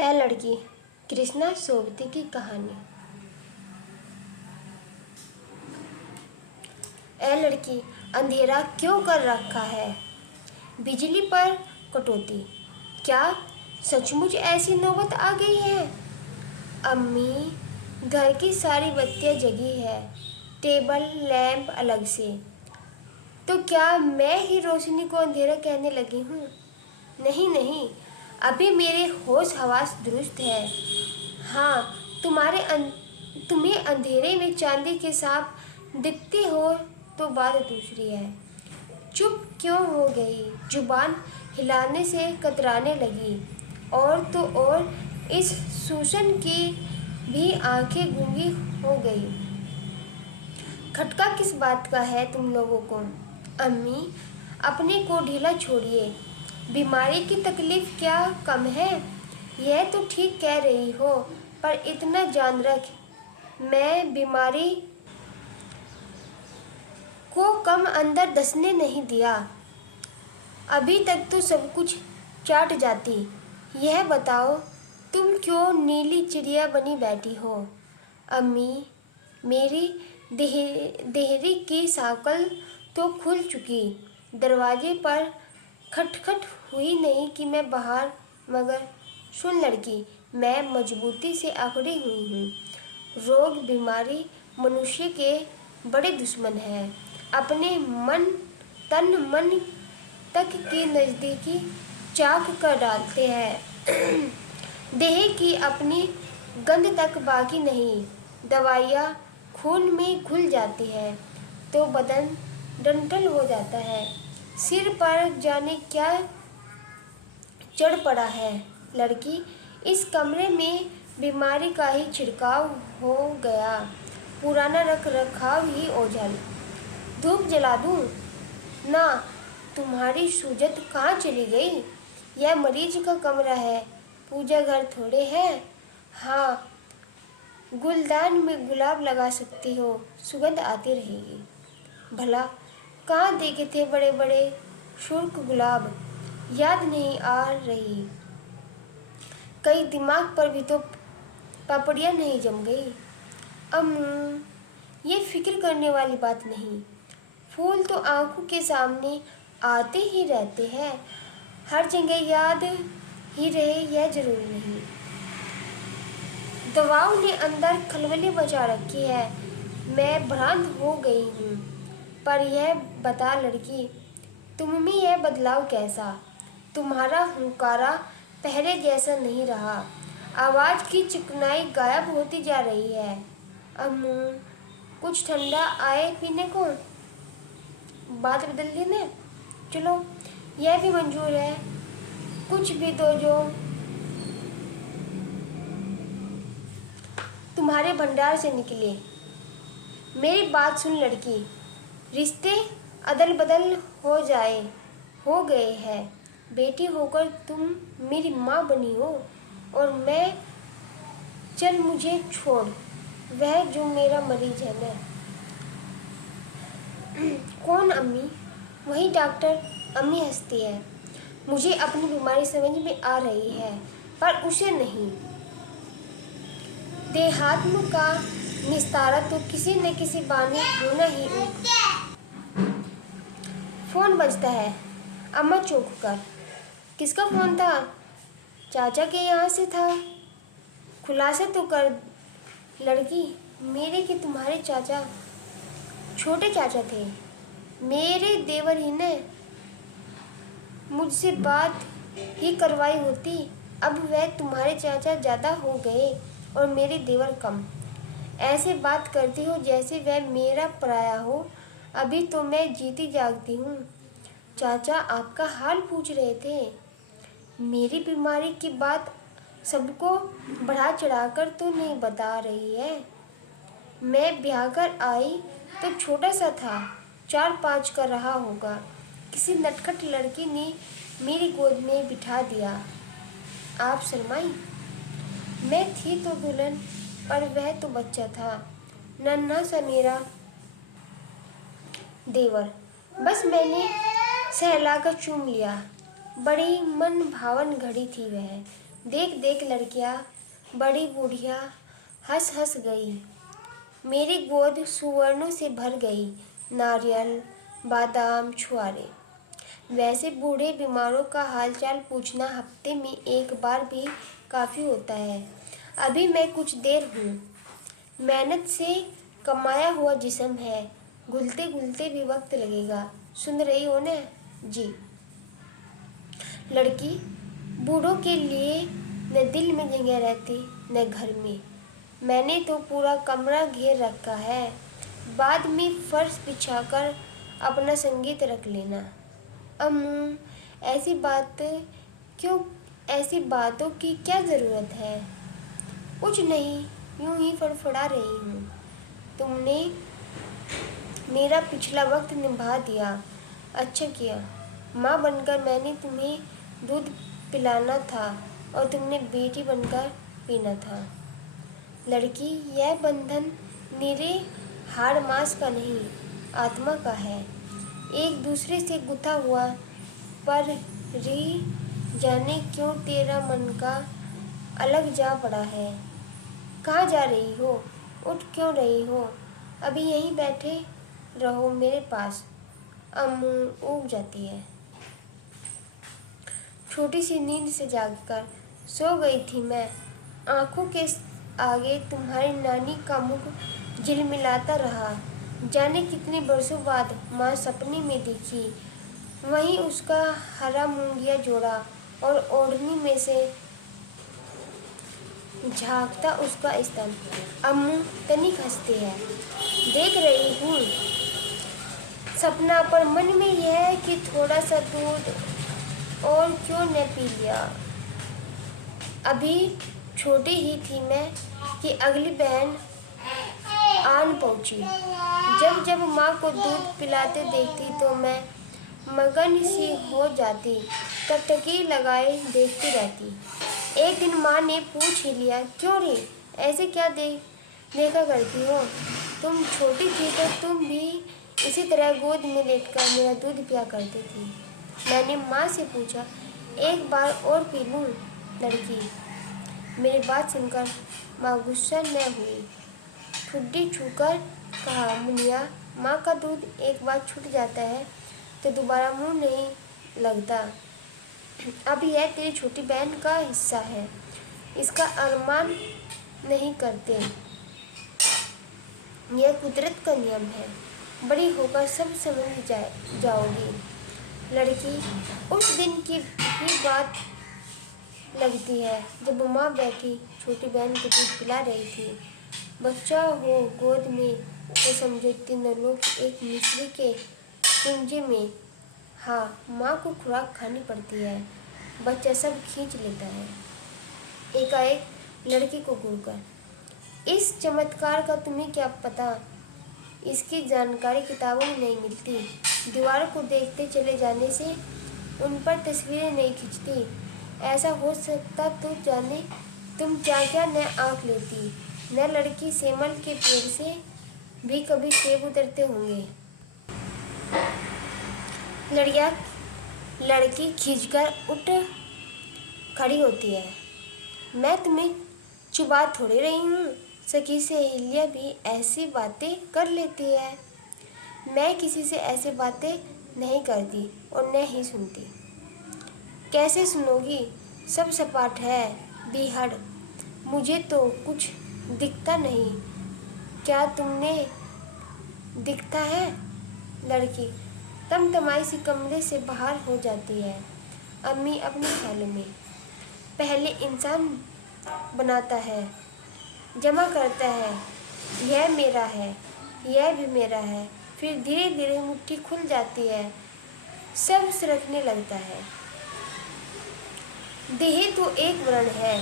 ए लड़की, कृष्णा सोबती की कहानी। ए लड़की, अंधेरा क्यों कर रखा है? बिजली पर कटौती। क्या सचमुच ऐसी नौबत आ गई है? अम्मी, घर की सारी बत्तियां जगी है, टेबल लैंप अलग से। तो क्या मैं ही रोशनी को अंधेरा कहने लगी हूँ? नहीं नहीं, अभी मेरे होश हवास दुरुस्त है। हाँ, तुम्हें अंधेरे में चांदी के सांप दिखते हो तो बात दूसरी है। चुप क्यों हो गई? जुबान हिलाने से कतराने लगी। और तो और इस सूसन की भी आंखें गूंगी हो गई। खटका किस बात का है तुम लोगों को? अम्मी, अपने को ढीला छोड़िए। बीमारी की तकलीफ क्या कम है? यह तो ठीक कह रही हो, पर इतना जान रख, मैं बीमारी को कम अंदर धंसने नहीं दिया। अभी तक तो सब कुछ चाट जाती। यह बताओ, तुम क्यों नीली चिड़िया बनी बैठी हो? अम्मी, मेरी देहरी की साकल तो खुल चुकी। दरवाजे पर खटखट हुई नहीं कि मैं बाहर, मगर सुन लड़की, मैं मजबूती से अकड़ी हुई हूँ। रोग बीमारी मनुष्य के बड़े दुश्मन हैं। अपने तन मन तक की नज़दीकी चाक कर डालते हैं। देह की अपनी गंध तक बाकी नहीं। दवाइयाँ खून में घुल जाती है तो बदन डंठल हो जाता है। सिर पर जाने क्या चढ़ पड़ा है। लड़की, इस कमरे में बीमारी का ही छिड़काव हो गया। पुराना रख रखाव ही ओझल। धूप जला दूं? ना, तुम्हारी सूजत कहाँ चली गई? यह मरीज का कमरा है, पूजा घर थोड़े है। हाँ, गुलदान में गुलाब लगा सकती हो, सुगंध आती रहेगी। भला कहाँ देखे थे बड़े बड़े शुष्क गुलाब? याद नहीं आ रही। कई दिमाग पर भी तो पापड़ियाँ नहीं जम गई। ये फिक्र करने वाली बात नहीं। फूल तो आंखों के सामने आते ही रहते हैं। हर जगह याद ही रहे यह जरूरी नहीं। दवाओं ने अंदर खलबली मचा रखी है। मैं भ्रांत हो गई हूँ। पर यह बता लड़की, तुम में यह बदलाव कैसा? तुम्हारा हुंकारा पहले जैसा नहीं रहा। आवाज़ की चिकनाई गायब होती जा रही है। अम्मू, कुछ ठंडा आए पीने को? बात बदल दी ने? चलो, यह भी मंजूर है। कुछ भी दो जो तुम्हारे भंडार से निकले। मेरी बात सुन लड़की, रिश्ते अदल बदल हो गए हैं। बेटी होकर तुम मेरी माँ बनी हो और मैं, चल मुझे छोड़। वह जो मेरा मरीज है ना। कौन अम्मी? वही डॉक्टर। अम्मी हंसती है। मुझे अपनी बीमारी समझ में आ रही है, पर उसे नहीं। देहात्म का निस्तारा तो किसी न किसी बहाने होना ही। फोन बजता है। अम्मा चौंक कर, किसका फोन था? चाचा के यहाँ से था। खुलासा तो कर लड़की, मेरे के तुम्हारे चाचा छोटे चाचा थे। मेरे देवर ही ने मुझसे बात ही करवाई होती। अब वह तुम्हारे चाचा ज़्यादा हो गए और मेरे देवर कम। ऐसे बात करती हो जैसे वह मेरा पराया हो। अभी तो मैं जीती जागती हूँ। चाचा आपका हाल पूछ रहे थे। मेरी बीमारी की बात सबको बढ़ा चढ़ाकर तो नहीं बता रही है। मैं ब्याह कर आई तो छोटा सा था, 4-5 का रहा होगा। किसी नटखट लड़की ने मेरी गोद में बिठा दिया। आप शर्माई? मैं थी तो दुल्हन, पर वह तो बच्चा था, नन्हा सा मेरा देवर। बस मैंने सहलाकर चूम लिया। बड़ी मन भावन घड़ी थी वह। देख देख लड़कियां, बड़ी बूढ़िया हंस हंस गई। मेरी गोद सुवर्णों से भर गई, नारियल, बादाम, छुआरे। वैसे बूढ़े बीमारों का हालचाल पूछना हफ्ते में एक बार भी काफ़ी होता है। अभी मैं कुछ देर हूँ, मेहनत से कमाया हुआ जिस्म है, घुलते घुलते भी वक्त लगेगा। सुन रही हो ना? जी। लड़की, बूढ़ों के लिए न दिल में जगह रहती न घर में। मैंने तो पूरा कमरा घेर रखा है, बाद में फर्श बिछाकर अपना संगीत रख लेना। अम्मू, ऐसी बात क्यों, ऐसी बातों की क्या ज़रूरत है? कुछ नहीं, यूं ही फड़फड़ा रही हूँ। तुमने मेरा पिछला वक्त निभा दिया, अच्छा किया। माँ बनकर मैंने तुम्हें दूध पिलाना था और तुमने बेटी बनकर पीना था। लड़की, यह बंधन मेरे हाड़ मांस का नहीं, आत्मा का है। एक दूसरे से गुथा हुआ, पर री जाने क्यों तेरा मन का अलग जा पड़ा है। कहाँ जा रही हो? उठ क्यों रही हो? अभी यहीं बैठे रहो मेरे पास। अम्मू ऊब जाती है। छोटी सी नींद से जागकर सो गई थी मैं। आंखों के आगे तुम्हारी नानी का मुख झिलमिलाता रहा। जाने कितने बरसों बाद माँ सपने में दिखी। वहीं उसका हरा मूंगिया जोड़ा और ओढ़नी में से झांकता उसका स्तन। अम्मू तनिक हंसती है। देख रही हूँ सपना, पर मन में यह है कि थोड़ा सा दूध और क्यों न पी लिया। अभी छोटी ही थी मैं कि अगली बहन आन पहुंची। जब जब माँ को दूध पिलाते देखती तो मैं मगन सी हो जाती, टकटकी लगाए देखती रहती। एक दिन माँ ने पूछ ही लिया, क्यों रे, ऐसे क्या देखा करती हो? तुम छोटी थी तो तुम भी इसी तरह गोद में लेटकर मेरा दूध पिया करती थी। मैंने माँ से पूछा, एक बार और पी लूँ? लड़की, मेरी बात सुनकर माँ गुस्सा न हुई। ठुड्डी छूकर कहा, मुनिया, माँ का दूध एक बार छूट जाता है तो दोबारा मुँह नहीं लगता। अब यह तेरी छोटी बहन का हिस्सा है, इसका अरमान नहीं करते। यह कुदरत का नियम है, बड़ी होकर सब समझ जाओगी। लड़की, उस दिन की भी बात लगती है जब माँ बैठी छोटी बहन को दूध पिला रही थी। बच्चा हो गोद में तो समझो तीनों लोग एक मिस्री के कुंजे में। हाँ, माँ को खुराक खानी पड़ती है, बच्चा सब खींच लेता है। एकाएक लड़की को घूरकर, इस चमत्कार का तुम्हें क्या पता? इसकी जानकारी किताबों में नहीं मिलती। दीवार को देखते चले जाने से उन पर तस्वीरें नहीं खिंचती। ऐसा हो सकता तो जाने तुम क्या क्या न आँख लेती। न लड़की सेमल के पेड़ से भी कभी सेब उतरते होंगे। लड़की खींचकर उठ खड़ी होती है। मैं तुम्हें चुबा थोड़ी रही हूँ, सखी सहेलियाँ भी ऐसी बातें कर लेती है। मैं किसी से ऐसी बातें नहीं करती और न ही सुनती। कैसे सुनोगी? सब सपाट है, बीहड़। मुझे तो कुछ दिखता नहीं। क्या तुमने दिखता है? लड़की तमतमाई सी कमरे से बाहर हो जाती है। अम्मी अपने ख्यालों में, पहले इंसान बनाता है, जमा करता है, यह मेरा है, यह भी मेरा है। फिर धीरे धीरे मुट्ठी खुल जाती है, सब सरकने लगता है। देह तो एक वर्ण है,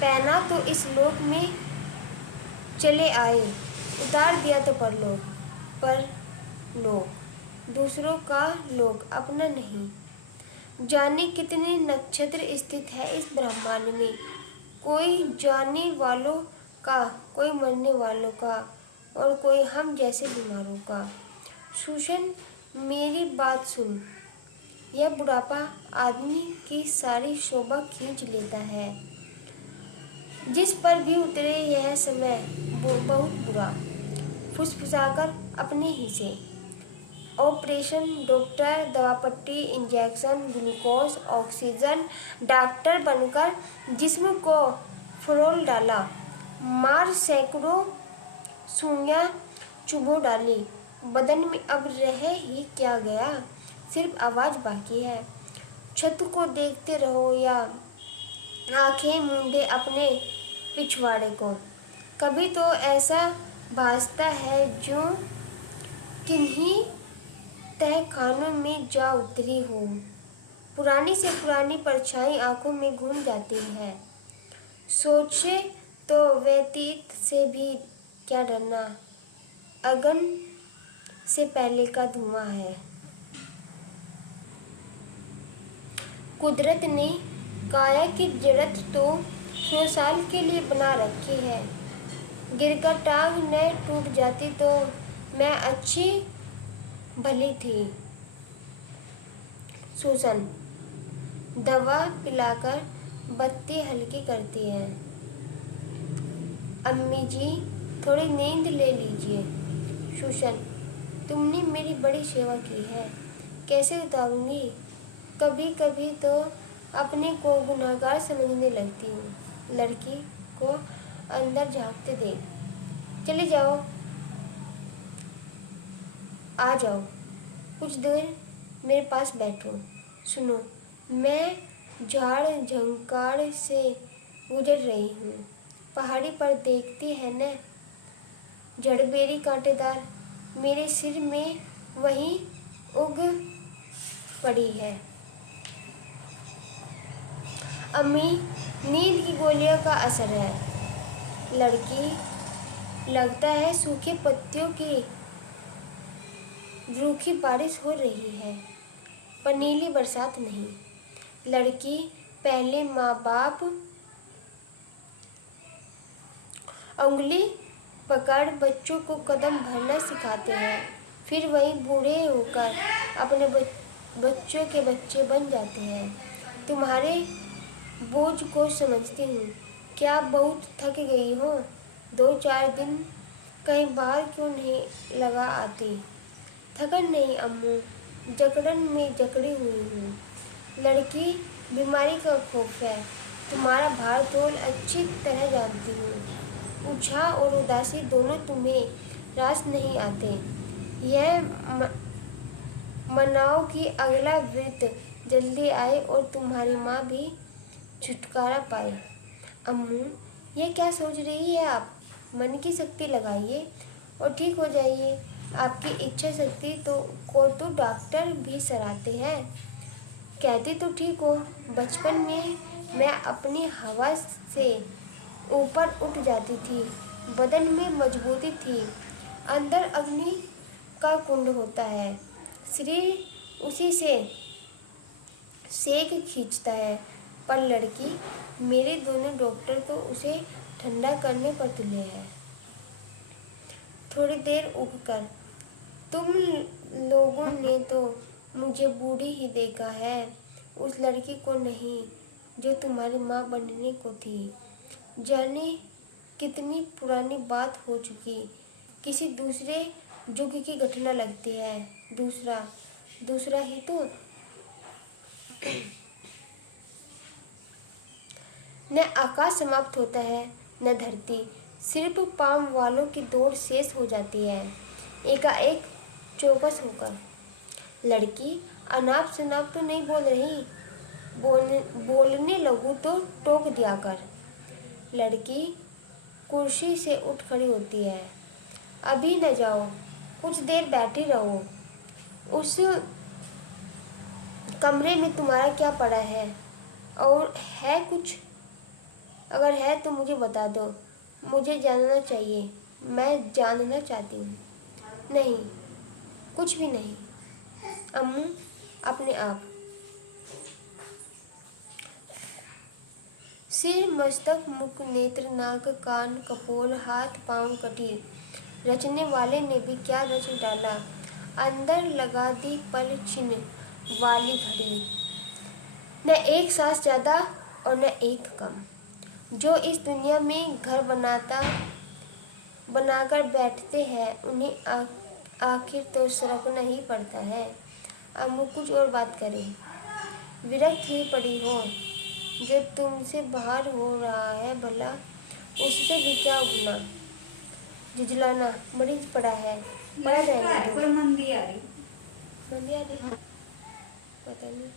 पहना तो इस लोक में चले आए, उतार दिया तो पर लोक दूसरों का, लोक अपना नहीं। जाने कितने नक्षत्र स्थित है इस ब्रह्मांड में, कोई जाने वालों का, कोई मरने वालों का और कोई हम जैसे बीमारों का। सुशन, मेरी बात सुन। यह बुढ़ापा आदमी की सारी शोभा खींच लेता है। जिस पर भी उतरे यह समय बहुत बुरा। फुसफुसाकर अपने ही से ऑपरेशन, डॉक्टर, दवापट्टी, इंजेक्शन, ग्लूकोज, ऑक्सीजन, डॉक्टर बनकर जिस्म को फरोल डाला। मार सैकड़ों सुइयां चुभो डाली। बदन में अब रह ही क्या गया, सिर्फ आवाज बाकी है। छत को देखते रहो या आंखें मूंदे अपने पिछवाड़े को। कभी तो ऐसा भासता है जो किन्हीं तहखानों में जा उतरी हो। पुरानी से पुरानी परछाई आंखों में घूम जाती है। सोचे तो व्यतीत से भी क्या डरना, अगन से पहले का धुआं है। कुदरत ने काया की जड़त तो 100 साल के लिए बना रखी है। गिरकर टांग न टूट जाती तो मैं अच्छी भली थी। सूसन दवा पिलाकर बत्ती हल्की करती है। अम्मी जी, थोड़ी नींद ले लीजिए। सूसन, तुमने मेरी बड़ी सेवा की है, कैसे उतारूंगी। कभी कभी तो अपने को गुनहगार समझने लगती हूँ। लड़की को अंदर झांकते देख, चले जाओ, आ जाओ, कुछ देर मेरे पास बैठो। सुनो, मैं झाड़ झंकार से गुजर रही हूँ। पहाड़ी पर देखती है न, जड़बेरी कांटेदार मेरे सिर में वहीं उग पड़ी है। अम्मी, नींद की गोलियों का असर है। लड़की, लगता है सूखे पत्तियों की रूखी बारिश हो रही है, पर नीली बरसात नहीं। लड़की, पहले माँ बाप उंगली पकड़ बच्चों को कदम भरना सिखाते हैं, फिर वही बूढ़े होकर अपने बच्चों के बच्चे बन जाते हैं। तुम्हारे बोझ को समझती हूँ। क्या बहुत थक गई हो? 2-4 दिन कहीं बाहर क्यों नहीं लगा आती? थकन नहीं अम्मू, जकड़न में जकड़ी हुई हूँ। लड़की, बीमारी का खौफ है। तुम्हारा भार तोल अच्छी तरह जानती हूँ। उत्साह और उदासी दोनों तुम्हें रास नहीं आते। यह मनाओ कि अगला व्रत जल्दी आए और तुम्हारी माँ भी छुटकारा पाए। अम्मू, ये क्या सोच रही है आप? मन की शक्ति लगाइए और ठीक हो जाइए। आपकी इच्छा शक्ति को तो डॉक्टर भी सराहते हैं। कहती तो ठीक हो, बचपन में मैं अपनी हवा से ऊपर उठ जाती थी, बदन में मजबूती थी। अंदर अग्नि का कुंड होता है, शरीर उसी से सेक खींचता है। पर लड़की, मेरे दोनों डॉक्टर तो उसे ठंडा करने पर तुले हैं। थोड़ी देर उगकर, तुम लोगों ने तो मुझे बूढ़ी ही देखा है, उस लड़की को नहीं जो तुम्हारी माँ बनने को थी। जाने कितनी पुरानी बात हो चुकी, किसी दूसरे युग की घटना लगती है। दूसरा ही तो। न आकाश समाप्त होता है, न धरती, सिर्फ पाम वालों की दौड़ शेष हो जाती है, एकाएक चौकस होकर। लड़की, अनाप शनाप तो नहीं बोल रही, बोलने लगूं तो टोक दिया कर। लड़की कुर्सी से उठ खड़ी होती है। अभी न जाओ, कुछ देर बैठी रहो। उस कमरे में तुम्हारा क्या पड़ा है? और है कुछ? अगर है तो मुझे बता दो, मुझे जानना चाहिए, मैं जानना चाहती हूँ। नहीं, कुछ भी नहीं अम्मू, अपने आप। सिर, मस्तक, मुख, नेत्र, नाक, कान, कपोल, हाथ, पांव, कटी, रचने वाले ने भी क्या रच डाला। अंदर लगा दी पल छिन, वाली घड़ी, न एक सांस ज़्यादा और न एक कम। जो इस दुनिया में घर बनाकर बैठते हैं उन्हें आखिर तो सरकना ही पड़ता है। अम्मू कुछ और बात करें। विरक्त ही पड़ी हो, जो तुमसे बाहर हो रहा है भला उससे भी क्या उगना झुझलाना मरीज पड़ा है, पड़ा रहेगा। पर मंदी आ रही पता नहीं।